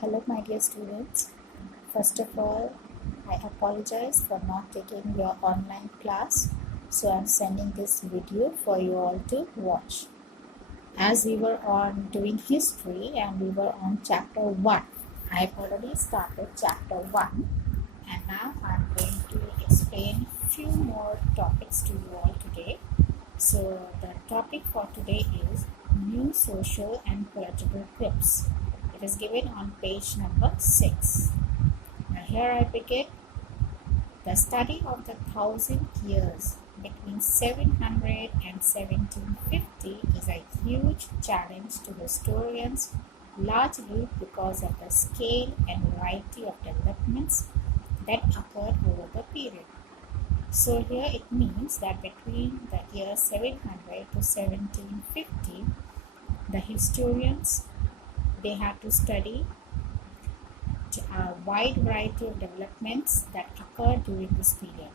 Hello, my dear students. First of all, I apologize for not taking your online class, so I'm sending this video for you all to watch. As we were on doing history and we were on chapter 1, I've already started chapter 1 and now I'm going to explain few more topics to you all today. So the topic for today is new social and political groups. It is given on page number 6. Now here I begin. The study of the 1,000 years between 700 and 1750 is a huge challenge to historians, largely because of the scale and variety of developments that occurred over the period. So here it means that between the year 700 to 1750, the historians, they had to study a wide variety of developments that occurred during this period.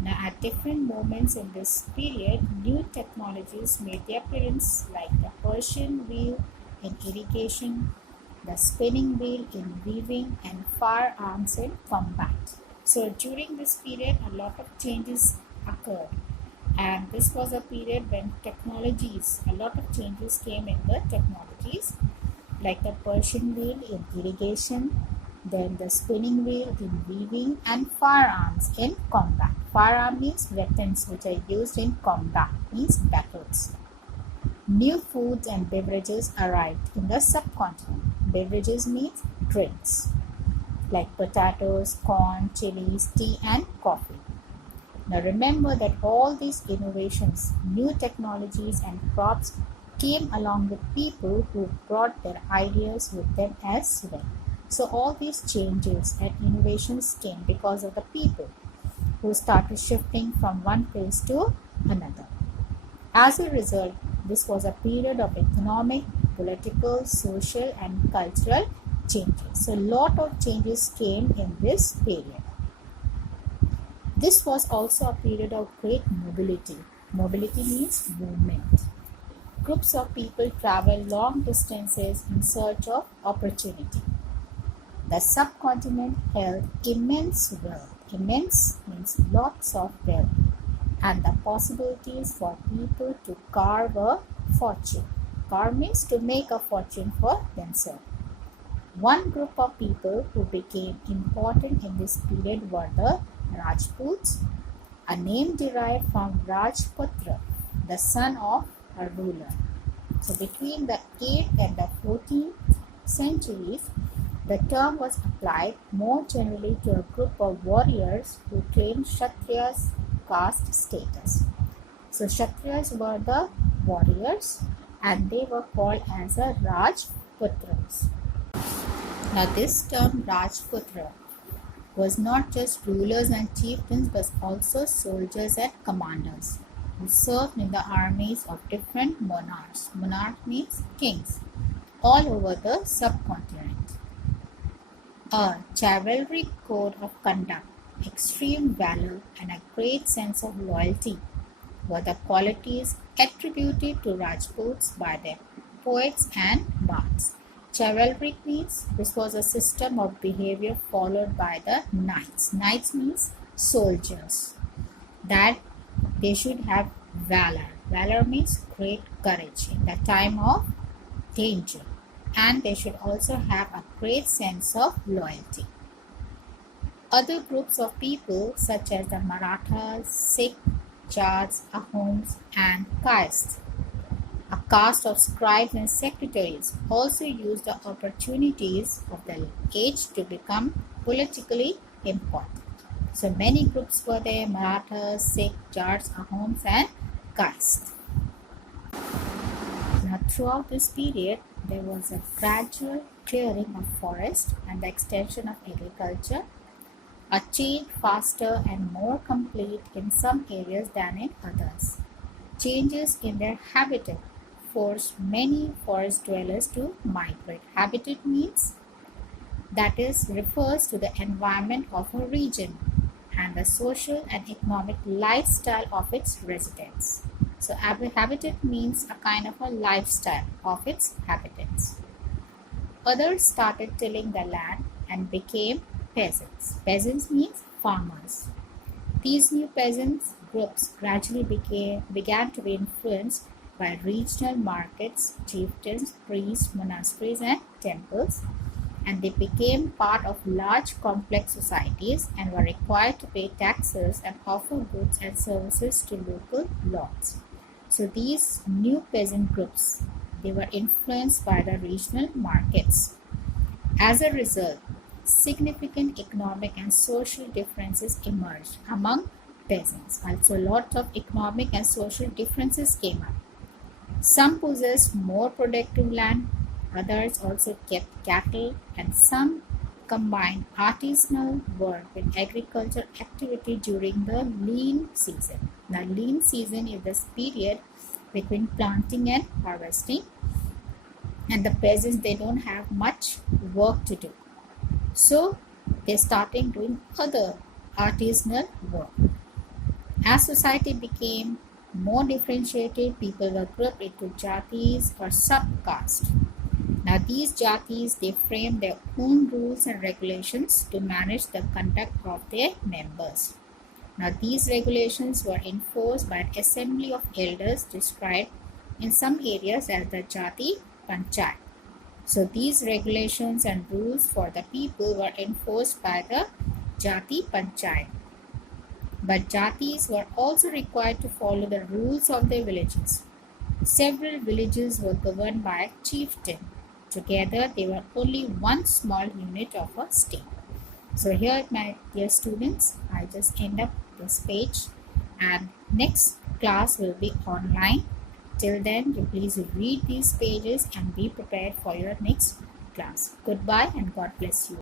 Now, at different moments in this period, new technologies made their appearance, like the Persian wheel in irrigation, the spinning wheel in weaving, and firearms in combat. So, during this period, a lot of changes occurred. And this was a period when a lot of changes came in the technologies, like the Persian wheel in irrigation, then the spinning wheel in weaving, and firearms in combat. Firearm means weapons which are used in combat, means battles. New foods and beverages arrived in the subcontinent. Beverages means drinks, like potatoes, corn, chilies, tea, and coffee. Now remember that all these innovations, new technologies, and crops came along with people who brought their ideas with them as well. So all these changes and innovations came because of the people who started shifting from one place to another. As a result, this was a period of economic, political, social, and cultural changes. So a lot of changes came in this period. This was also a period of great mobility. Mobility means movement. Groups of people travel long distances in search of opportunity. The subcontinent held immense wealth. Immense means lots of wealth, and the possibilities for people to carve a fortune. Carve means to make a fortune for themselves. One group of people who became important in this period were the Rajputs, a name derived from Rajputra, the son of a ruler. So between the 8th and the 14th centuries, the term was applied more generally to a group of warriors who claimed Kshatriyas caste status. So Kshatriyas were the warriors and they were called as a Rajputras. Now this term Rajputra was not just rulers and chieftains but also soldiers and commanders who served in the armies of different monarchs. Monarch means kings all over the subcontinent. A chivalric code of conduct, extreme valor, and a great sense of loyalty were the qualities attributed to Rajputs by their poets and bards. Chivalric means this was a system of behavior followed by the knights. Knights means soldiers. That they should have valor. Valor means great courage in the time of danger. And they should also have a great sense of loyalty. Other groups of people such as the Marathas, Sikh, Jats, Ahoms, and Kaysts, a caste of scribes and secretaries, also used the opportunities of the age to become politically important. So many groups were there: Marathas, Sikh, Jats, Ahoms, and Kaysts. Now throughout this period, there was a gradual clearing of forest and the extension of agriculture, a change faster and more complete in some areas than in others. Changes in their habitat forced many forest dwellers to migrate. Habitat means refers to the environment of a region and the social and economic lifestyle of its residents. So habitat means a kind of a lifestyle of its habitants. Others started tilling the land and became peasants. Peasants means farmers. These new peasants groups gradually began to be influenced by regional markets, chieftains, priests, monasteries, and temples, and they became part of large complex societies and were required to pay taxes and offer goods and services to local lords. So these new peasant groups, they were influenced by the regional markets. As a result, significant economic and social differences emerged among peasants. Also, a lot of economic and social differences came up. Some possessed more productive land, others also kept cattle, and some combined artisanal work with agricultural activity during the lean season. Now, lean season is this period between planting and harvesting, and the peasants, they don't have much work to do. So they started doing other artisanal work. As society became more differentiated, people were grouped into jatis or subcaste. Now these jatis, they framed their own rules and regulations to manage the conduct of their members. Now these regulations were enforced by an assembly of elders described in some areas as the Jati Panchayat. So these regulations and rules for the people were enforced by the Jati Panchayat. But Jatis were also required to follow the rules of their villages. Several villages were governed by a chieftain. Together, they were only one small unit of a state. So here, my dear students, I just end up this page, and next class will be online. Till then, you please read these pages and be prepared for your next class. Goodbye and God bless you.